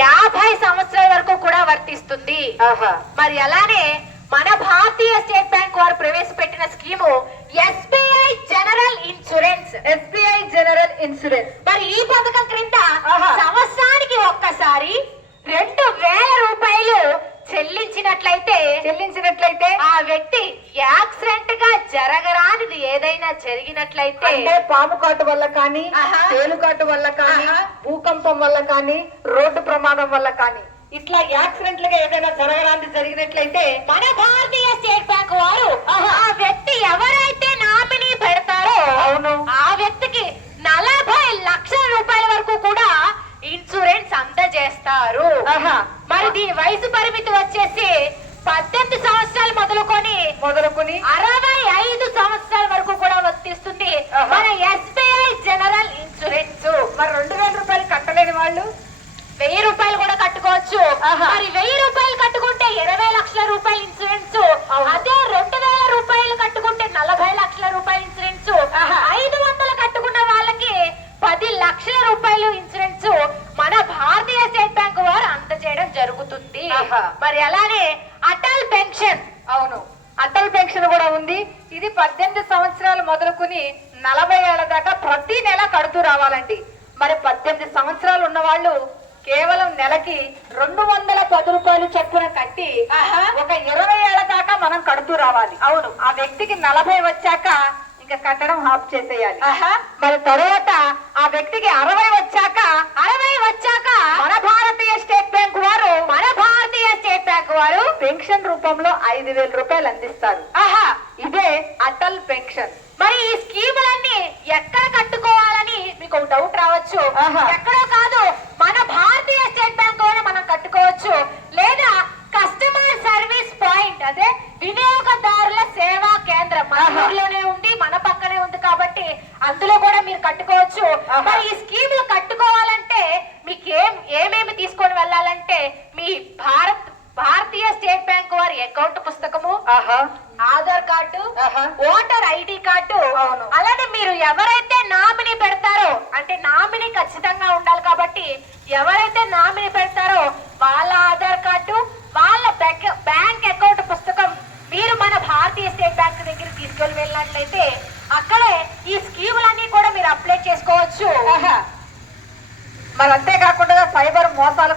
50 సంవత్సరాల వరకు కూడా వర్తిస్తుంది. మరి అలానే మన భారతీయ స్టేట్ బ్యాంక్ వారు ప్రవేశపెట్టిన scheme SBI general insurance. SBI general insurance. మరి ఈ పథకం క్రింద సంవత్సరానికి ఒక్కసారి 2000 రూపాయలు చెల్లించినట్లయితే ఆ వ్యక్తి యాక్సిడెంట్ గా జరగరానిది ఏదైనా జరిగినట్లయితే, పాము కాటు వల్ల కానీ, తేలుకాటు వల్ల కానీ, భూకంపం వల్ల కానీ, రోడ్డు ప్రమాదం వల్ల కానీ, ఇట్లా యాక్సిడెంట్లుగా ఏదైనా జరగరానిది జరిగినట్లయితే మన భారతీయ స్టేట్ బ్యాంక్ వారు ఆ వ్యక్తి ఎవరైతే నామినీ పెడతారో అవును ఆ వ్యక్తికి 40 లక్షల రూపాయల వరకు కూడా ఇన్సూరెన్స్ అందజేస్తారు. మరి దీని వయసు పరిమితి వచ్చేసి 18 సంవత్సరాలు మొదలుకొని 65 సంవత్సరాల వరకు కూడా వర్తిస్తుంది మన ఎస్బీఐ జనరల్ ఇన్సూరెన్స్. మరి 2000 రూపాయలు కట్టలేని వాళ్ళు 1000 రూపాయలు కూడా కట్టుకోవచ్చు. మరి 1000 రూపాయలు కట్టుకుంటే 20 లక్షల రూపాయల ఇన్సూరెన్స్, అదే 2000 రూపాయలు కట్టుకుంటే 40 లక్షల రూపాయల ఇన్సూరెన్స్, 500 కట్టుకున్న వాళ్ళకి 10 లక్షల రూపాయలు ఇన్సూరెన్స్ మన భారతీయ స్టేట్ బ్యాంక్ వారు అందజేయడం జరుగుతుంది. మరి అలానే అటల్ పెన్షన్. అవును, అటల్ పెన్షన్ కూడా ఉంది. ఇది 18 సంవత్సరాలు మొదలుకుని 40 ఏళ్ల దాకా ప్రతి నెల కడుతూ రావాలండి. మరి 18 సంవత్సరాలు ఉన్న వాళ్ళు కేవలం నెలకి 210 రూపాయలు చొప్పున కట్టి ఒక 20 ఏళ్ల దాకా మనం కడుతూ రావాలి. అవును, ఆ వ్యక్తికి 40 వచ్చాక ఇంకా కట్టడం ఆఫ్ చేసేయాలి. మరి తర్వాత ఆ వ్యక్తికి 60 వచ్చాక మన భారతీయ స్టేట్ బ్యాంక్ వారు పెన్షన్ రూపంలో 5000 రూపాయలు అందిస్తారు. ఇదే అటల్ పెన్షన్. మరి ఈ స్కీములన్నీ ఎక్కడ కట్టుకోవాలని మీకు ఒక డౌట్ రావచ్చు. ఎక్కడో కాదు, మన భారతీయ స్టేట్ బ్యాంక్ వారు మనం కట్టుకోవచ్చు. లేదా కస్టమర్ సర్వీస్ పాయింట్, అదే వినియోగదారుల సేవా కేంద్రం మన ఊర్లోనే ఉంది, మన పక్కనే ఉంది కాబట్టి అందులో కూడా మీరు కట్టుకోవచ్చు. మరి ఈ స్కీములు కట్టుకోవాలంటే మీకు ఏమేమి తీసుకొని వెళ్ళాలంటే మీ భారతీయ స్టేట్ బ్యాంక్ వారి అకౌంట్ పుస్తకము, Aadhaar card, voter ID card, అలానే మీరు ఎవరైతే నామినీ పెడతారో, అంటే నామినీ ఖచ్చితంగా ఉండాలి కాబట్టి ఎవరైతే నామినీ పెడతారో వాళ్ళ ఆధార్ కార్డు, వాళ్ళ బ్యాంక్ అకౌంట్ పుస్తకం మీరు మన భారతీయ స్టేట్ బ్యాంక్ దగ్గర తీసుకెళ్లి వెళ్ళినట్లయితే అక్కడే ఈ స్కీములన్నీ కూడా మీరు అప్లై చేసుకోవచ్చు. మరి అంతేకాకుండా సైబర్ మోసాల